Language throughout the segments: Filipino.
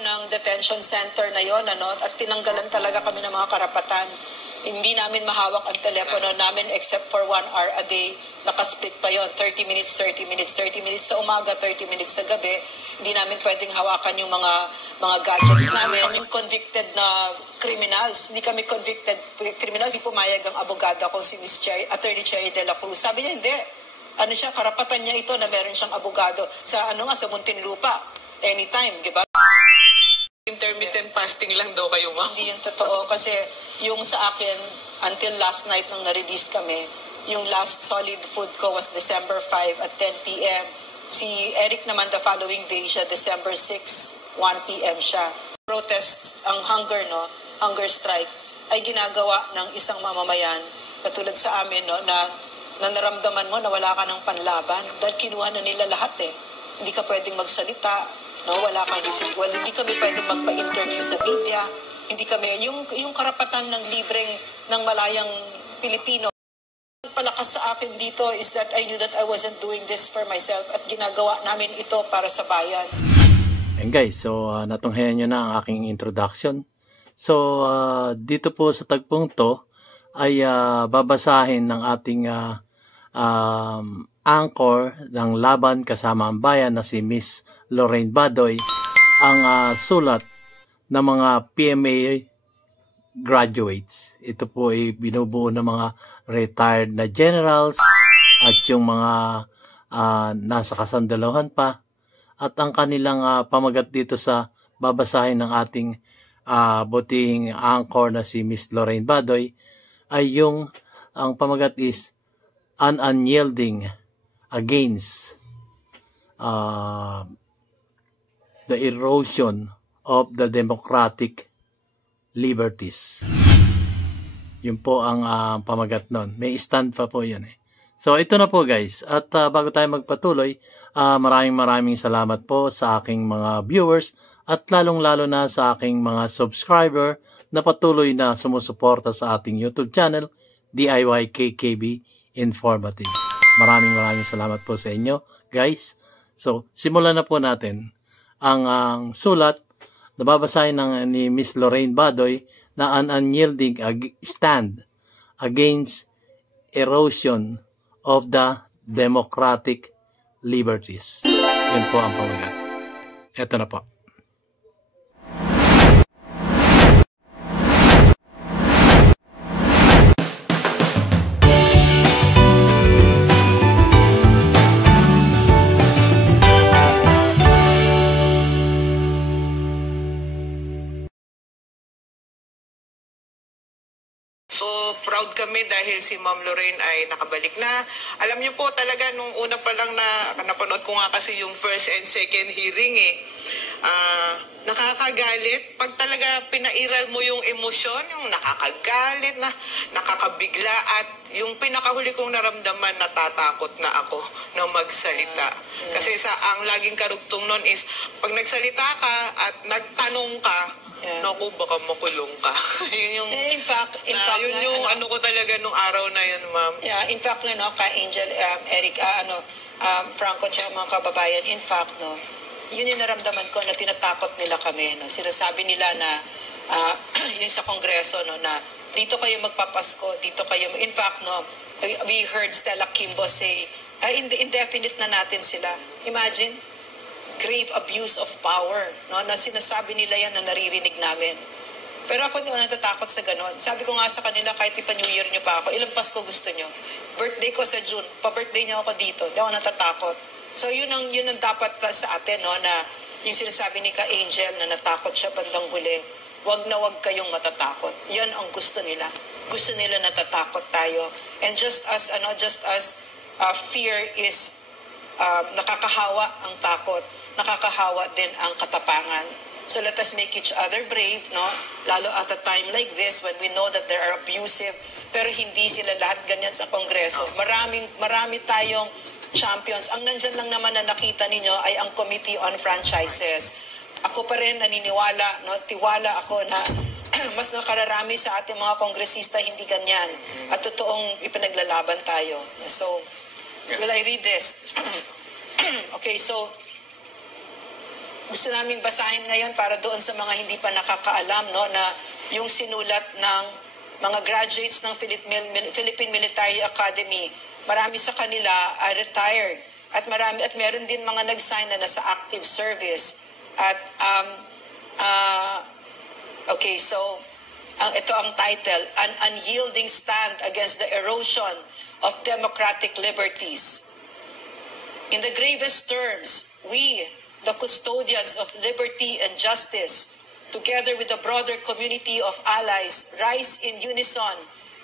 ng detention center na yon, at tinanggalan talaga kami ng mga karapatan. Hindi namin mahawak ang telepono namin except for 1 hour a day. Nakasplit pa yon, 30 minutes, 30 minutes, 30 minutes sa umaga, 30 minutes sa gabi. Hindi namin pwedeng hawakan yung mga gadgets namin. Kami convicted na criminals. Hindi kami convicted criminals. Hindi pumayag ang abogada ko, si Miss Attorney Cherry de la Cruz. Sabi niya, hindi. Ano siya, karapatan niya ito na meron siyang abogado sa sa Muntinlupa. Anytime, di ba? Intermittent fasting lang daw kayo, ma'am. Hindi yung totoo kasi yung sa akin, until last night nung na-release kami, yung last solid food ko was December 5 at 10 p.m. Si Eric naman the following day siya, December 6, 1 p.m. siya. Protest, ang hunger strike, ay ginagawa ng isang mamamayan, katulad sa amin, na naramdaman mo na wala ka ng panlaban dahil kinuha na nila lahat Hindi ka pwedeng magsalita, wala kang hindi kami pwedeng magpa-interview sa media, hindi kami, yung karapatan ng libreng, ng malayang Pilipino. Palakas sa akin dito is that I knew that I wasn't doing this for myself at ginagawa namin ito para sa bayan. And guys, so natunghayan nyo na ang aking introduction. So dito po sa tagpong to ay babasahin ng ating anchor ng Laban Kasama ang Bayan na si Miss Lorraine Badoy ang sulat ng mga PMA graduates. Ito po ay binubuo ng mga retired na generals at yung mga nasa kasandaluhan pa. At ang kanilang pamagat dito sa babasahin ng ating butihing anchor na si Miss Lorraine Badoy ay ang pamagat is an unyielding against the erosion of the democratic liberties. Yun po ang pamagat nun. May stand pa po yun So ito na po guys. At bago tayo magpatuloy, maraming salamat po sa aking mga viewers at lalong-lalo na sa aking mga subscriber na patuloy na sumusuporta sa ating YouTube channel, DIY KKB Informative. Maraming salamat po sa inyo guys. So simulan na po natin ang sulat na babasahin ni Miss Lorraine Badoy na an unyielding stand against erosion of the democratic liberties. Yan po ang pamagat. Ito na po. So, proud kami dahil si Ma'am Lorraine ay nakabalik na. Alam niyo po talaga, nung una pa lang napanood ko nga kasi yung first and second hearing nakakagalit. Pag talaga pinairal mo yung emosyon, yung nakakagalit, nakakabigla, at yung pinakahuli kong naramdaman, natatakot na ako na magsalita. Kasi ang laging karugtong nun is, pag nagsalita ka at nagtanong ka, naku, baka makulong ka. Yun yung, in fact, yun yung ano ko talaga nung araw na yun, ma'am. Yeah, in fact, kay Angel, Eric, Franco, at mga kababayan, in fact, yun yung naramdaman ko na tinatakot nila kami. Sinasabi nila na, yun sa Kongreso, na dito kayo magpapasko, dito kayo, in fact, we heard Stella Kimbo say, indefinite na natin sila. Imagine, grave abuse of power, na sinasabi nila yan na naririnig namin. Pero ako hindi ako natatakot sa ganon. Sabi ko nga sa kanila, kahit ipa-New Year nyo pa ako, ilang Pasko gusto nyo? Birthday ko sa June, pa-birthday nyo ako dito, hindi ako natatakot. So yun ang dapat sa atin, na yung sinasabi ni Ka-Angel na natakot siya bandang huli, wag na wag kayong matatakot. Yan ang gusto nila. Gusto nila natatakot tayo. And just as fear is nakakahawa ang takot, nakakahawa din ang katapangan. So let us make each other brave, lalo at a time like this when we know that there are abusive, pero hindi sila lahat ganyan sa Kongreso. Marami tayong champions. Ang nandyan lang naman na nakita ninyo ay ang Committee on Franchises. Ako pa rin naniniwala, tiwala ako na mas nakararami sa ating mga kongresista hindi ganyan. At totoong ipinaglalaban tayo. So, will I read this? Okay, so gusto naming basahin ngayon para doon sa mga hindi pa nakakaalam, no, na yung sinulat ng mga graduates ng Philippine Military Academy, marami sa kanila are retired at meron din mga nag-sign na nasa active service. At okay, so ito ang title, An Unyielding Stand Against the Erosion of Democratic Liberties. In the gravest terms, we, the custodians of liberty and justice, together with the broader community of allies, rise in unison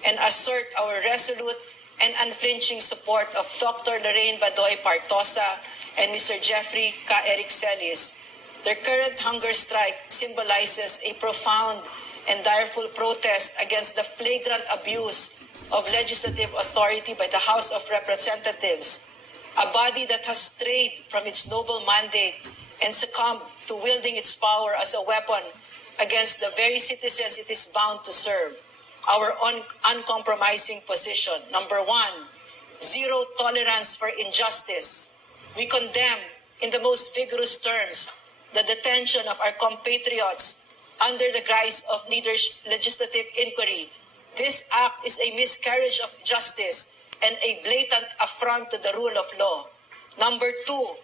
and assert our resolute and unflinching support of Dr. Lorraine Badoy Partosa and Mr. Jeffrey K. Eric Celis. Their current hunger strike symbolizes a profound and direful protest against the flagrant abuse of legislative authority by the House of Representatives, a body that has strayed from its noble mandate and succumbed to wielding its power as a weapon against the very citizens it is bound to serve. Our uncompromising position. Number 1, zero tolerance for injustice. We condemn in the most vigorous terms the detention of our compatriots under the guise of legislative inquiry. This act is a miscarriage of justice and a blatant affront to the rule of law. Number 2,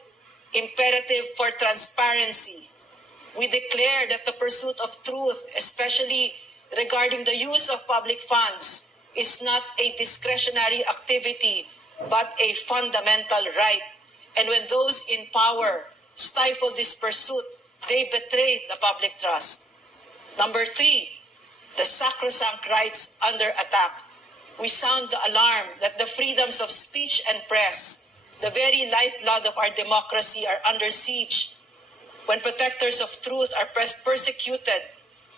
imperative for transparency. We declare that the pursuit of truth, especially regarding the use of public funds, is not a discretionary activity but a fundamental right. And when those in power stifle this pursuit, they betray the public trust. Number 3, the sacrosanct rights under attack. We sound the alarm that the freedoms of speech and press, the very lifeblood of our democracy, are under siege. When protectors of truth are persecuted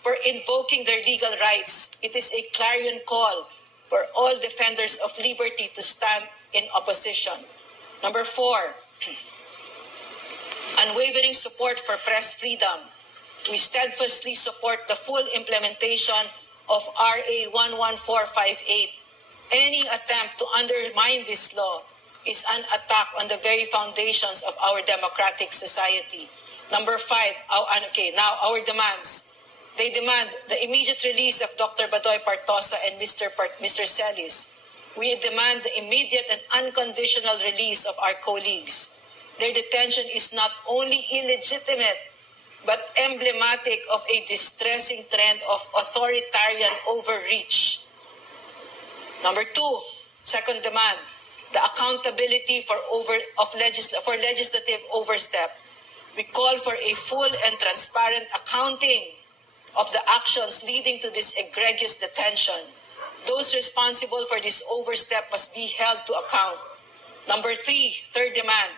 for invoking their legal rights, it is a clarion call for all defenders of liberty to stand in opposition. Number 4, unwavering support for press freedom. We steadfastly support the full implementation of RA 11458. Any attempt to undermine this law is an attack on the very foundations of our democratic society. Number 5, our demands. They demand the immediate release of Dr. Badoy Partosa and Mr. Celis. We demand the immediate and unconditional release of our colleagues. Their detention is not only illegitimate, but emblematic of a distressing trend of authoritarian overreach. Number 2, second demand, the accountability for legislative overstep. We call for a full and transparent accounting of the actions leading to this egregious detention. Those responsible for this overstep must be held to account. Number 3, third demand,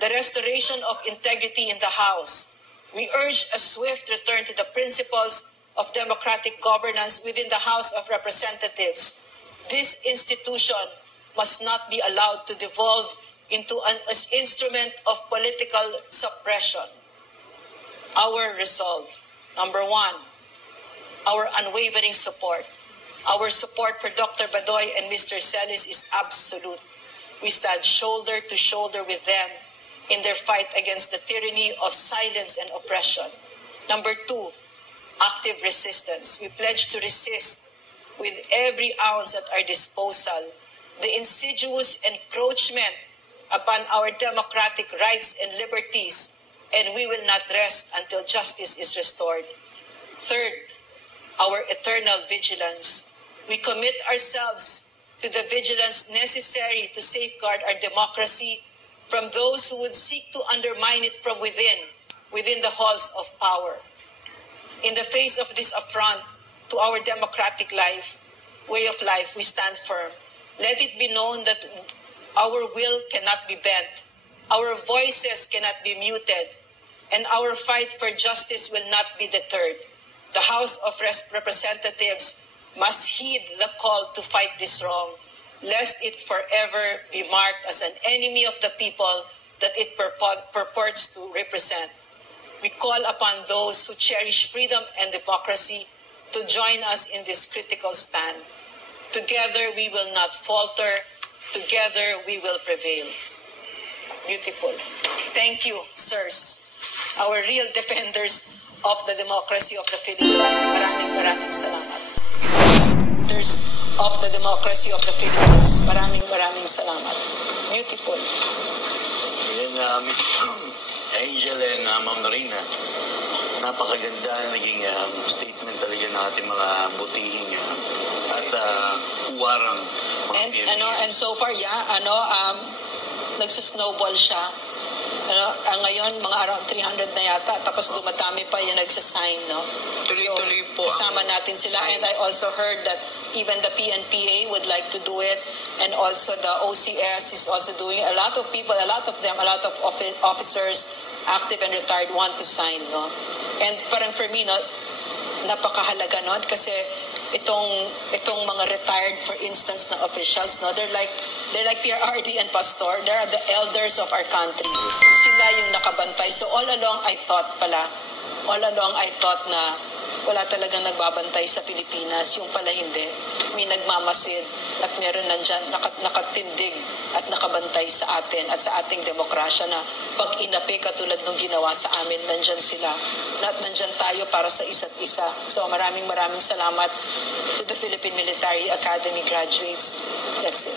the restoration of integrity in the House. We urge a swift return to the principles of democratic governance within the House of Representatives. This institution must not be allowed to devolve into an instrument of political suppression. Our resolve. Number 1, our unwavering support. Our support for Dr. Badoy and Mr. Celis is absolute. We stand shoulder to shoulder with them in their fight against the tyranny of silence and oppression. Number 2, active resistance. We pledge to resist with every ounce at our disposal the insidious encroachment upon our democratic rights and liberties, and we will not rest until justice is restored. Third, our eternal vigilance. We commit ourselves to the vigilance necessary to safeguard our democracy from those who would seek to undermine it from within the halls of power. In the face of this affront to our democratic way of life, we stand firm. Let it be known that our will cannot be bent, our voices cannot be muted, and our fight for justice will not be deterred. The House of Representatives must heed the call to fight this wrong, lest it forever be marked as an enemy of the people that it purports to represent. We call upon those who cherish freedom and democracy to join us in this critical stand. Together we will not falter. Together we will prevail. Beautiful. Thank you, sirs. our real defenders of the democracy of the Philippines. Maraming salamat. Defenders of the democracy of the Philippines. Maraming salamat. Beautiful. Yan, Miss Angel and Ma'am Norina, napakaganda naging statement talaga ng ating mga butihing at huwarang mga And PNP. and so far nagsisnowball siya. Ngayon mga around 300 na yata, tapos dumadami pa yung nagsasign, no? Tuloy-tuloy po kasama ang natin sila. And I also heard that even the PNPA would like to do it, and also the OCS is also doing it. A lot of people, a lot of officers, active and retired, want to sign, no? And parang for me, no, napakahalaga nun kasi itong mga retired, for instance, na officials, no, they're like PRRD and Pastor. They are the elders of our country. Sila yung nakabantay. So all along I thought na wala talagang nagbabantay sa Pilipinas. Yung pala hindi. May nagmamasid at meron nandyan nakatindig at nakabantay sa atin at sa ating demokrasya na pag inapi katulad ng ginawa sa amin, nandyan sila. At nandyan tayo para sa isa't isa. So maraming salamat to the Philippine Military Academy graduates. That's it.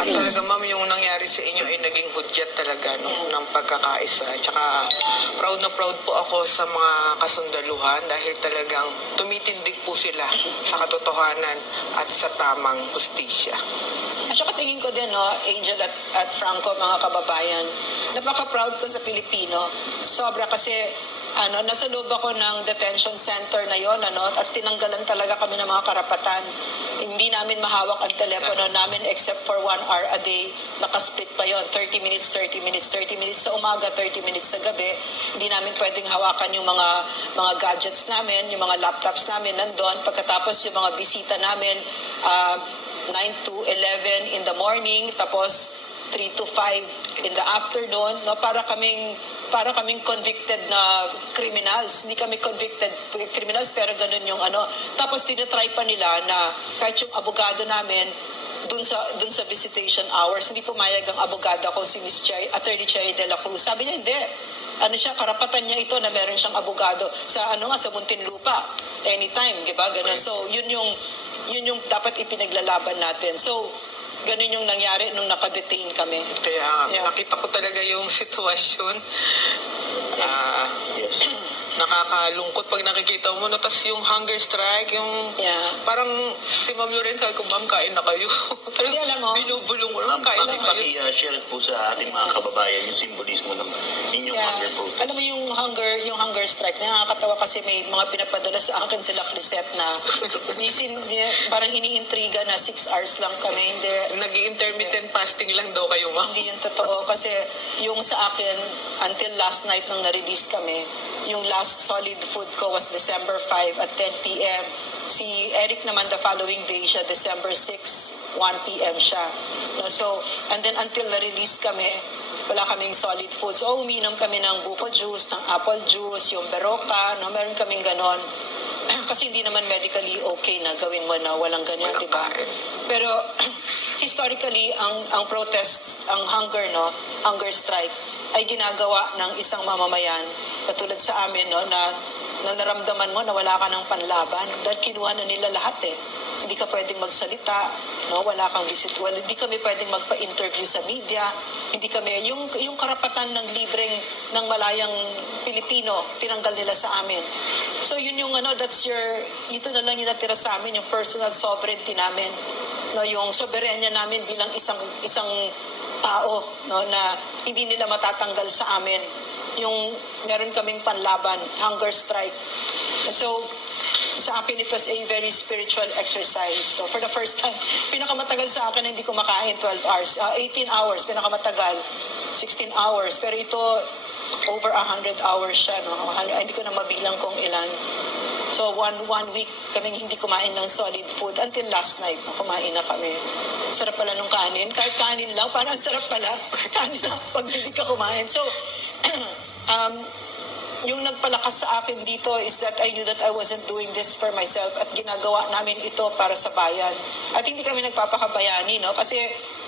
Talaga ma'am, yung nangyari sa inyo ay naging hudyat talaga ng pagkakaisa. Tsaka proud na proud po ako sa mga kasundaluhan dahil talagang tumitindig po sila sa katotohanan at sa tamang hustisya. At saka tingin ko din, no, Angel at Franco, mga kababayan, napaka-proud ko sa Pilipino. Sobra kasi nasa loob ako ng detention center na yon, at tinanggalan talaga kami ng mga karapatan. Hindi namin mahawak ang telepono namin except for 1 hour a day. Nakasplit pa yon, 30 minutes sa umaga, 30 minutes sa gabi. Hindi namin pwedeng hawakan yung mga gadgets namin, yung mga laptops namin nandun. Pagkatapos yung mga bisita namin, 9 to 11 in the morning, tapos 3 to 5 in the afternoon, no, para kaming convicted na criminals. Hindi kami convicted criminals, pero ganun yung Tapos tinatry pa nila na kahit yung abogado namin dun sa visitation hours, hindi pumayag ang abogado ko, si Miss Attorney Cherry de la Cruz. Sabi niya, hindi. Karapatan niya ito na meron siyang abogado sa sa Muntinlupa. Anytime, di ba? Ganun. So, yun yung dapat ipinaglalaban natin. So, ganun yung nangyari nung nakadetain kami. Kaya nakita ko talaga yung sitwasyon. Yes. Nakakalungkot pag nakikita mo. Tapos yung hunger strike, yung parang si Ma'am Lorenz, sabi ko, ma'am, kain na kayo. Hindi, alam mo. Binubulong ko lang, kain na kayo. Paki-share po sa ating mga kababayan yung simbolismo ng inyong hunger protest. Alam mo yung hunger strike, nakakatawa kasi may mga pinapadala sa akin sila Clisette na parang iniintriga na 6 hours lang kami. Hindi. Nag-intermittent fasting lang daw kayo, ma'am. Hindi yung totoo kasi yung sa akin, until last night nung na-release kami, yung last solid food ko was December 5 at 10 p.m. Si Eric naman the following day siya, December 6, 1 p.m. siya. No, so, and then until na-release kami, wala kaming solid food. So, uminom kami ng buko juice, ng apple juice, yung Berocca, no, meron kaming ganon. Kasi hindi naman medically okay na gawin mo na walang ganyan, di ba? Pero historically, ang protest, ang hunger strike, ay ginagawa ng isang mamamayan, katulad sa amin, no, na naramdaman mo na wala ka ng panlaban dahil kinuha na nila lahat eh. Hindi ka pwedeng magsalita, no, wala kang visit, hindi kami pwedeng magpa-interview sa media, hindi kami, yung karapatan ng libreng, ng malayang Pilipino, tinanggal nila sa amin. So yun yung ito na lang yung natira sa amin, yung personal sovereignty namin, no, yung soberenya namin bilang isang tao, no, na hindi nila matatanggal sa amin. Yung meron kaming panlaban, hunger strike. So, sa akin, it was a very spiritual exercise. So, for the first time, pinakamatagal sa akin, hindi ko makain 12 hours, 18 hours, pinakamatagal, 16 hours. Pero ito, over 100 hours siya, no? Hindi ko na mabilang kung ilan. So, one week kaming hindi kumain ng solid food until last night, no, kumain na kami. Sarap pala nung kanin. Kahit kanin lang, parang sarap pala. Kanin lang, pag hindi ka kumain. So, yung nagpalakas sa akin dito is that I knew that I wasn't doing this for myself at ginagawa namin ito para sa bayan. At hindi kami nagpapakabayani, no? Kasi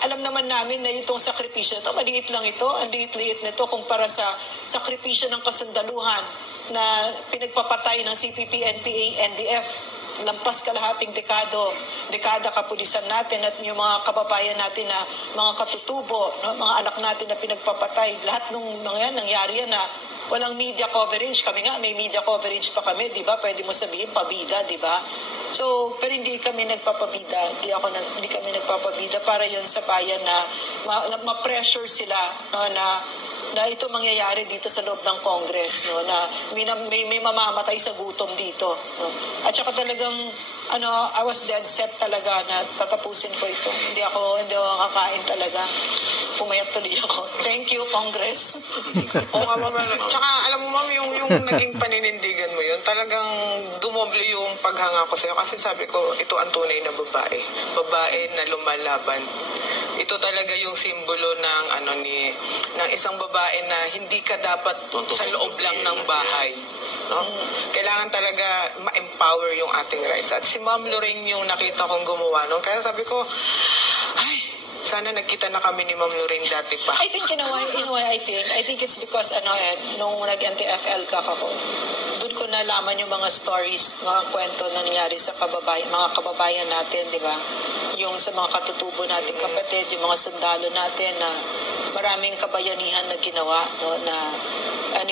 alam naman namin na itong sakripisyo, ito maliit lang ito, ang liit-liit nito kumpara sa sakripisyo ng kasundaluhan na pinagpapatay ng CPP, NPA, NDF. Lampas kalahating dekada kapulisan natin at yung mga kababayan natin na mga katutubo, no? Mga anak natin na pinagpapatay. Lahat nung mga yan, nangyari yan na walang media coverage. Kami nga, may media coverage pa kami, di ba? Pwede mo sabihin, pabida, di ba? So, pero hindi kami nagpapabida. Hindi kami nagpapabida para yon sa bayan na ma-pressure sila, no? na ito mangyayari dito sa loob ng Congress, no, na may mamamatay sa gutom dito, no? At saka talagang I was dead set talaga na tatapusin ko ito. Hindi ako kakain talaga. Pumayat tuloy ako. Thank you, Congress. Oo nga, ma'am. Tsaka, alam mo, ma'am, yung naging paninindigan mo yun, talagang dumoble yung paghanga ko sa'yo. Kasi sabi ko, ito ang tunay na babae. Babae na lumalaban. Ito talaga yung simbolo ng ng isang babae na hindi ka dapat sa loob lang ng bahay. No? Kailangan talaga ma-empower yung ating rights. At si Ma'am Lorraine yung nakita kong gumawa nun. Kaya sabi ko, ay, sana nagkita na kami ni Ma'am Lorraine dati pa. I think, I think it's because, nung nag-NTFL ka ako, doon ko nalaman yung mga stories, mga kwento na nangyari sa mga kababayan natin, di ba? Yung sa mga katutubo natin kapatid, yung mga sundalo natin na maraming kabayanihan na ginawa, no, and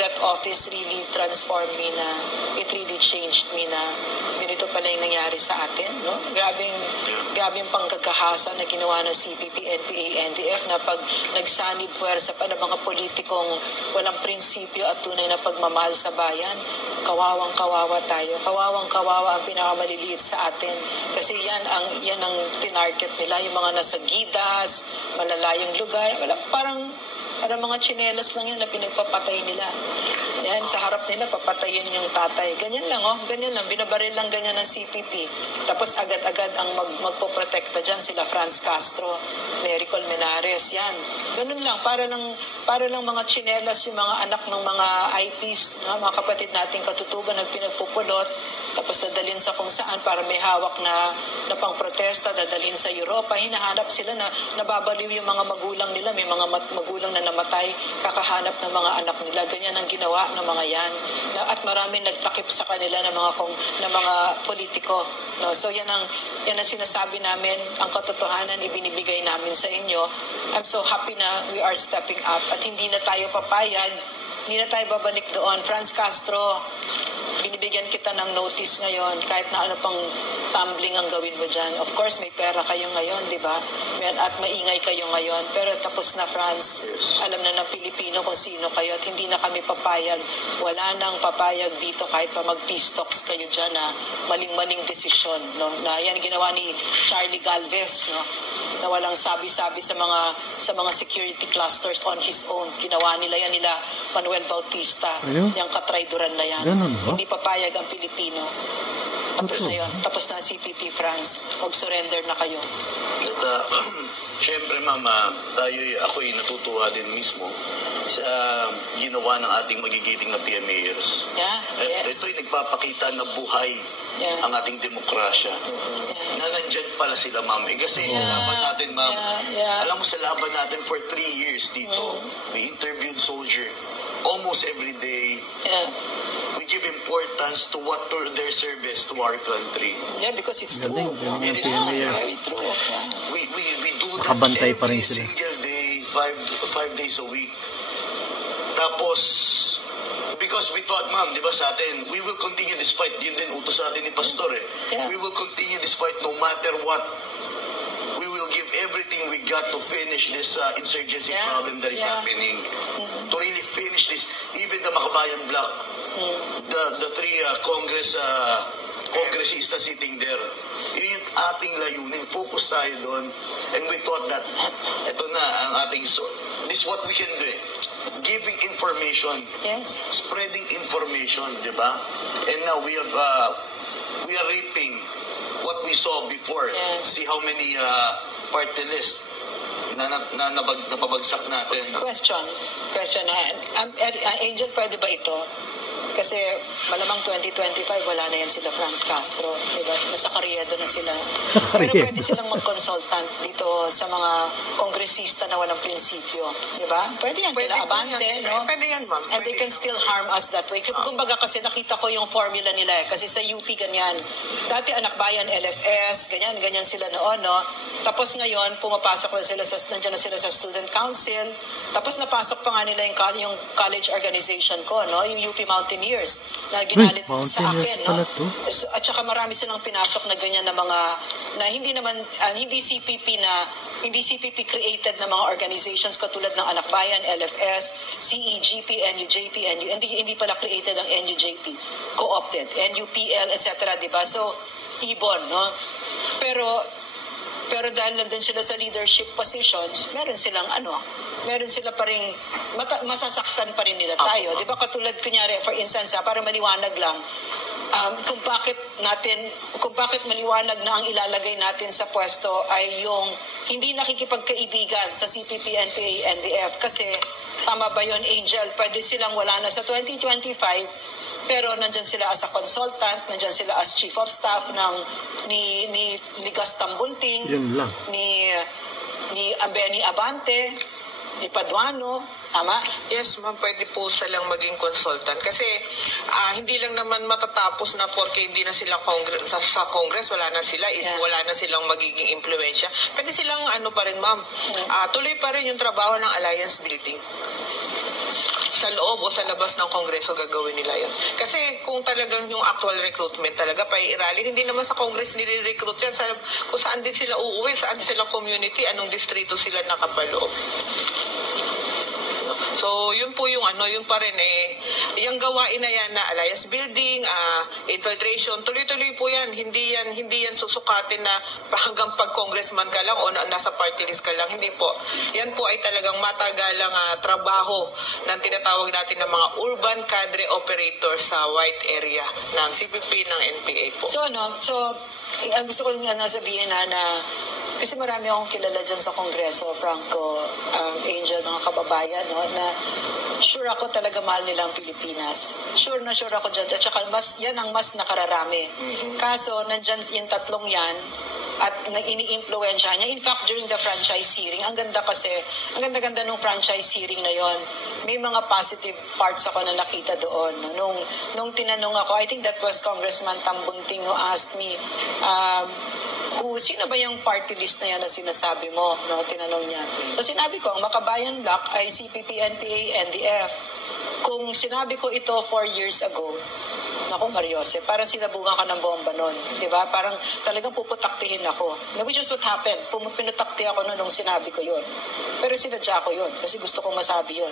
that office really transformed me, na it really changed me na ganito pala yung nangyari sa atin, no? Grabing panggagahasa na ginawa ng CPP, NPA, NDF na pag nagsanib puwersa pa ng mga politikong walang prinsipyo at tunay na pagmamahal sa bayan, kawawang-kawawa tayo. Kawawang-kawawa ang pinakamaliliit sa atin. Kasi yan ang tinarget nila, yung mga nasa gidas, malalayong lugar, parang mga tsinelas lang yan na pinagpapatay nila. Yan, sa harap nila, papatayin yung tatay. Ganyan lang, ganyan lang. Binabaril lang ganyan ng CPP. Tapos agad-agad ang magpoprotekta dyan sila Franz Castro, Nery Colmenares, yan. Ganun lang, para lang mga tsinelas yung mga anak ng mga IPs, no? Mga kapatid nating katutuban nagpinagpupulot, tapos dadalhin sa kung saan para may hawak na pang-protesta, dadalhin sa Europa. Hinahanap sila na nababaliw yung mga magulang nila. May mga magulang na namatay, kakahanap ng mga anak nila. Ganyan ang ginawa ng mga yan. At maraming nagtakip sa kanila ng mga politiko. No? So yan ang sinasabi namin, ang katotohanan ibinibigay namin sa inyo. I'm so happy na we are stepping up at hindi na tayo papayag, hindi na tayo babalik doon. Franz Castro, binibigyan kita ng notice ngayon kahit na ano pang tumbling ang gawin mo dyan. Of course, may pera kayo ngayon, di ba? At maingay kayo ngayon. Pero tapos na, Franz. Alam na ng Pilipino kung sino kayo at hindi na kami papayag. Wala nang papayag dito kahit pa mag-peace talks kayo dyan na maling-maling desisyon. No? Na yan ginawa ni Charlie Galvez, no? Na walang sabi-sabi sa mga security clusters on his own. Ginawa nila Manuel Bautista. Yung katrayduran na yan. Hindi papayag ang Pilipino. Tapos na yun. Tapos na ang CPP, France. Mag-surrender na kayo. At syempre, Mama, ako'y natutuwa din mismo sa ginawa ng ating magigiting na PMAers. Yeah, yes. Ito'y nagpapakita na buhay ang ating demokrasya. Na nandyan pala sila, Ma'am. Kasi sa laban natin, Ma'am, alam mo, sa laban natin for 3 years dito, we interviewed soldier almost every day. We give importance to their service to our country. Yeah, because it's true. It is very true. We do that every single day, 5 days a week. Tapos, because we thought, Ma'am, di ba sa atin, we will continue this fight. Yun din utos sa atin ni Pastor eh. Yeah. We will continue this fight no matter what. We will give everything we got to finish this insurgency problem that is happening. To really finish this. Even the Makabayan Bloc, the 3 congressista sitting there. Yun yung ating layunin. Focus tayo doon. And we thought that ito na ang ating this is what we can do eh. Giving information. Yes. Spreading information, di ba? And now we are reaping what we saw before. Yes. See how many party lists napabagsak natin. Question. Angel, pwede ba ito? Kasi malamang 2025, wala na yan sila Franz Castro. Diba? Nasa Carriedo na sila. Pero pwede silang mag-consultant dito sa mga kongresista na walang prinsipyo. Diba? Pwede yan. Pwede Abante, yan. No? Pwede yan, ma'am. And they can still harm us that way. Kumbaga kasi nakita ko yung formula nila. Kasi sa UP, ganyan. Dati Anak Bayan, LFS, ganyan sila noon, no? Tapos ngayon, pumapasok na sila nandiyan na sila sa Student Council. Tapos napasok pa nga nila yung college organization ko, no? Yung UP Mountaineers na ginalit sa akin, no? At saka marami silang pinasok na ganyan na mga na hindi CPP created na mga organizations katulad ng Anak Bayan, LFS, CEGP, NUJP, hindi pala created ang NUJP, co-opted, NUPL, etc. Diba? So, ibon, no? Pero dahil nandun sila sa leadership positions, meron sila pa rin, masasaktan pa rin nila tayo. Di ba katulad, kunyari, for instance, para maliwanag lang, kung bakit maliwanag na ang ilalagay natin sa pwesto ay yung hindi nakikipagkaibigan sa CPP, NPA, NDF. Kasi, tama ba yun, Angel? Pwede silang wala na sa 2025, pero nandyan sila as a consultant, nandyan sila as chief of staff ni Gaston Bunting, ni Benny Abante, ni Paduano, tama? Yes, ma'am, pwede po silang maging consultant. Kasi hindi lang naman matatapos na porque hindi na sila sa Congress, wala na silang magiging impluensya. Pwede silang pa rin, ma'am, tuloy pa rin yung trabaho ng alliance building. Sa loob o sa labas ng Kongreso gagawin nila yun. Kasi kung talagang yung actual recruitment talaga paiiralin, hindi naman sa Congress nire-recruit yan. Kung saan din sila uuwi, saan sila community, anong distrito sila nakapaloob. So, yun po yung yung pa rin yung gawain na yan na alliance building, infiltration, tuloy-tuloy po yan. Hindi yan susukatin na hanggang pag-congressman ka lang o nasa party list ka lang. Hindi po. Yan po ay talagang matagalang trabaho ng tinatawag natin ng mga urban cadre operators sa white area ng CPP ng NPA po. So, ang gusto ko nga sabihin na kasi marami akong kilala dyan sa Kongreso, Franco, Angel, mga kababayan, no, na sure ako talaga mahal nila ang Pilipinas. Sure ako dyan. At saka yan ang mas nakararami. Kaso, nandyan yung tatlong yan at ini-influensya niya. In fact, during the franchise hearing, ang ganda nung franchise hearing na yon. May mga positive parts ako na nakita doon. No? Nung tinanong ako, I think that was Congressman Tambunting who asked me, sino ba yung party list na yan na sinasabi mo? No, tinanong niya. So sinabi ko, ang Makabayan Bloc ay CPP, NPA, NDF. Kung sinabi ko ito 4 years ago, naku Mariose, parang sinabugan ka ng bomba nun. Diba? Parang talagang puputaktihin ako. Which is what happened. Pinutakti ako nung sinabi ko yun. Pero sinadya ko yun kasi gusto kong masabi yun.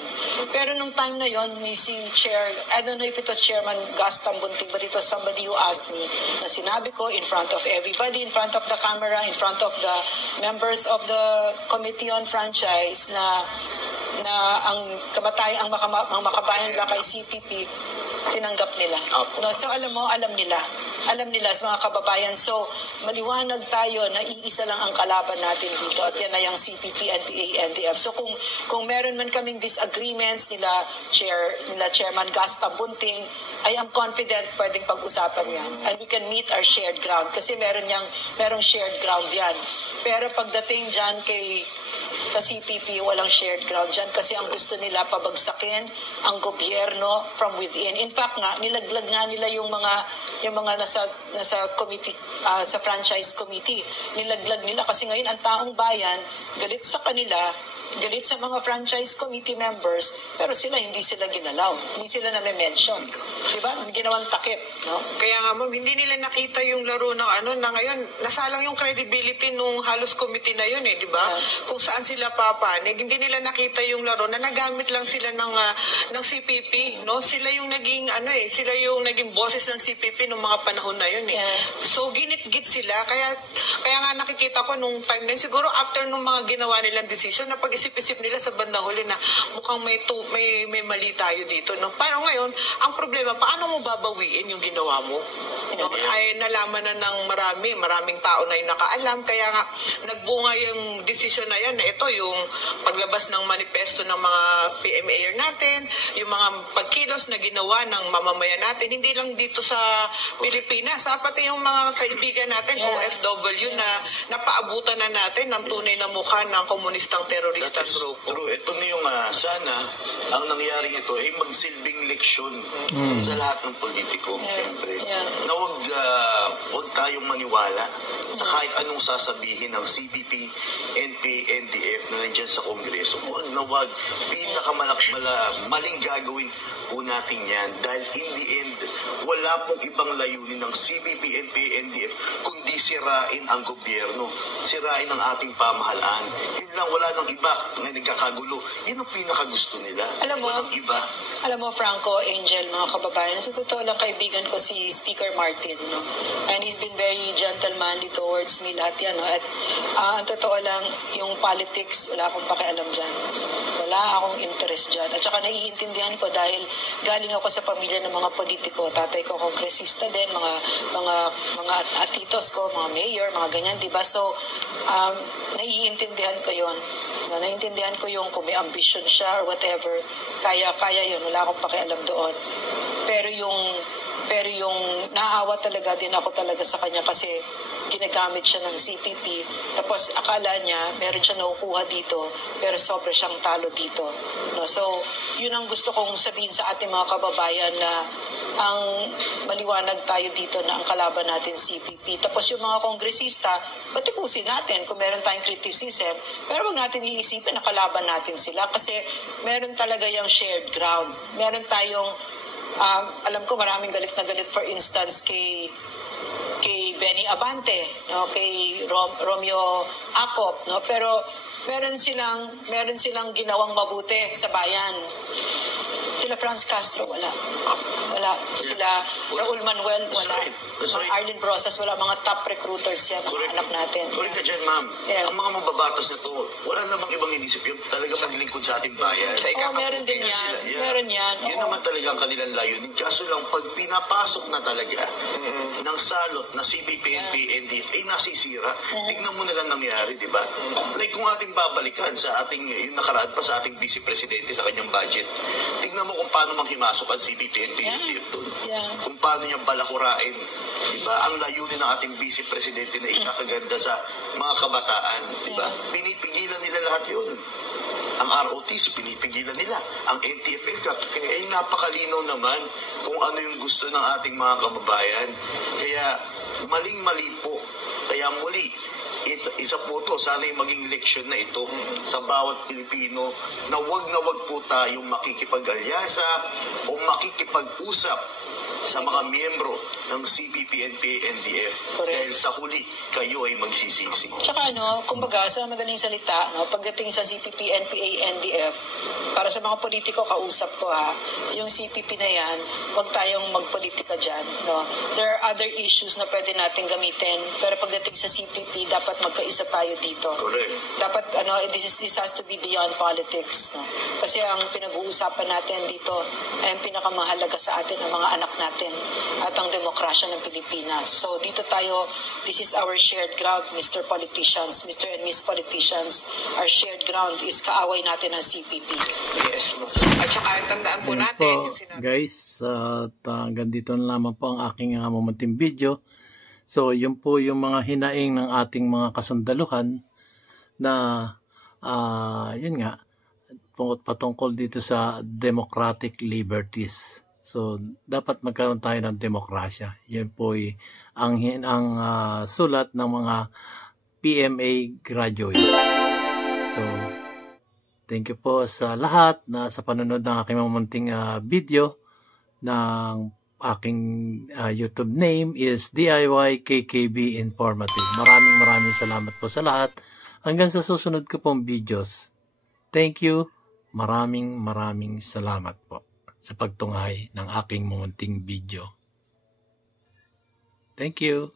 Pero nung time na yun, si Chair, I don't know if it was Chairman Gaston Bunting, but it was somebody who asked me na sinabi ko in front of everybody, in front of the camera, in front of the members of the Committee on Franchise na ang Makabayan Bloc ay CPP, tinanggap nila. No, so alam nila sa mga kababayan. So maliwanag tayo na iisa lang ang kalaban natin dito at yan ay ang CPP, NPA, NDF. So kung meron man kaming disagreements nila Chairman Gaston Bunting, I am confident pwedeng pag-usapan yan. And we can meet our shared ground kasi merong shared ground yan. Pero pagdating dyan sa CPP, walang shared ground dyan kasi ang gusto nila pabagsakin ang gobyerno from within. In fact nga, nilaglag nga nila yung mga nasa committee, sa franchise committee. Nilaglag nila kasi ngayon ang taong bayan galit sa kanila, galit sa mga franchise committee members, pero hindi sila ginalaw. Hindi sila na-mention. Diba? Ginawang takip. No? Kaya nga ma'am, hindi nila nakita yung laro na ngayon, nasalang yung credibility nung halos committee na yun diba? Kung saan sila papanig, hindi nila nakita yung laro na nagamit lang sila ng CPP, no? Sila yung naging sila yung naging bosses ng CPP nung mga panahon na yun So ginit-git sila, kaya nga nakikita ko nung time na yun, siguro after nung mga ginawa nilang decision, na pag-isip-isip nila sa bandang huli na mukhang may mali tayo dito, no? Pero ngayon, ang problema, paano mo babawiin yung ginawa mo? No? Ay nalaman na ng maraming tao na yung nakaalam, kaya nga nagbunga yung decision na yan. Ito, yung paglabas ng manifesto ng mga PMAer natin, yung mga pagkilos na ginawa ng mamamayan natin, hindi lang dito sa Pilipinas, pati yung mga kaibigan natin, OFW, na napaabutan na natin ng tunay na mukha ng komunistang teroristang grupo. Pero ito na yung sana, ang nangyaring ito ay magsilbing leksyon sa lahat ng politiko, siyempre. Na wag tayong maniwala sa kahit anong sasabihin ng CPP, NPA, NDF na nandiyan sa Kongreso. Wag na wag. Maling gagawin po natin yan. Dahil in the end, wala pong ibang layunin ng CPP, NPA, NDF kundi sirain ang gobyerno. Sirain ang ating pamahalaan. Yun lang, wala nang iba na nagkakagulo. Yun ang pinakagusto nila. Walang iba. Alam mo, Franco, Angel, mga kababayan, sa totoo lang kaibigan ko si Speaker Martin, no? And he's been very gentlemanly towards me lahat yan, no? At ang totoo lang, yung politics, wala akong pakialam dyan. Wala akong interest dyan. At saka naiintindihan ko dahil galing ako sa pamilya ng mga politiko. Tatay ko kongresista din, mga atitos ko, mga mayor, mga ganyan, diba? So, naiintindihan ko yon. Naiintindihan ko yung kung may ambition siya or whatever, kaya yun, wala akong pakialam doon. Pero yung naawa talaga din ako talaga sa kanya kasi ginagamit siya ng CPP. Tapos akala niya meron siya nakukuha dito pero sobra siyang talo dito. No? So, yun ang gusto kong sabihin sa ating mga kababayan na ang maliwanag tayo dito na ang kalaban natin CPP. Tapos yung mga kongresista, batikusin natin kung meron tayong criticism, pero wag natin iisipin na kalaban natin sila kasi meron talaga yung shared ground. Meron tayong, alam ko maraming galit na galit for instance kay Benny Abante, no, kay Romeo Acop, no, pero meron silang ginawang mabuti sa bayan. Sila Franz Castro, wala. Sila Raul Manuel, wala. Arlene Brosas, wala. Mga top recruiters yan, mga anak natin. Correct ka dyan, ma'am. Ang mga mababatas na to, wala namang ibang inisip yun. Talaga maglingkod sa ating bayan. Meron din yan. Meron yan. Yun naman talaga ang kanilang layunin. Kaso lang, pag pinapasok na talaga ng salot na CPP, NPA, NDF, ay nasisira. Tignan mo na lang nangyari, di ba? Like kung ating babalikan sa ating, yung nakaraan pa sa ating vice presidente sa kanyang budget, tignan mo kung paano manghimasok ang CPP, NPA, NDF doon. Kung paano niya balakurain. Diba? Ang layunin ng ating vice presidente na ikakaganda sa mga kabataan. Diba? Pinipigilan nila lahat yun. Ang ROTC, pinipigilan nila. Ang NTF-ELCAC, napakalinaw naman kung ano yung gusto ng ating mga kababayan. Kaya, maling-mali po. Kaya muli, isa po to, sana yung maging leksyon na ito sa bawat Pilipino na wag po tayong makikipag-alyasa o makikipag-usap sa mga miyembro ng CPP, NPA, NDF. Dahil sa huli, kayo ay magsisisi. Tsaka kumbaga sa madaling salita, pagdating sa CPP, NPA, NDF, para sa mga politiko, kausap ko yung CPP na yan, huwag tayong magpolitika dyan. There are other issues na pwede natin gamitin, pero pagdating sa CPP, dapat magkaisa tayo dito. Correct. Dapat, this has to be beyond politics. Kasi ang pinag-uusapan natin dito, ay ang pinakamahalaga sa atin, ang mga anak natin at ang demokrasya ng Pilipinas. So dito tayo, this is our shared ground, Mr. Politicians, Mr. and Miss Politicians. Our shared ground is kaaway natin ang CPP. Yes. At saka tandaan po natin yung sinabi. Guys, hanggang dito na lamang po ang aking mamunting video. So yun po yung mga hinaing ng ating mga kasandaluhan na yun nga, patungkol dito sa democratic liberties. So, dapat magkaroon tayo ng demokrasya. Yan po ang sulat ng mga PMA graduate. So, thank you po sa lahat na sa panonood ng aking mamunting video ng aking YouTube name is DIY KKB Informative. Maraming salamat po sa lahat. Hanggang sa susunod ko pong videos. Thank you. Maraming salamat po sa pagtunghay ng aking munting video. Thank you.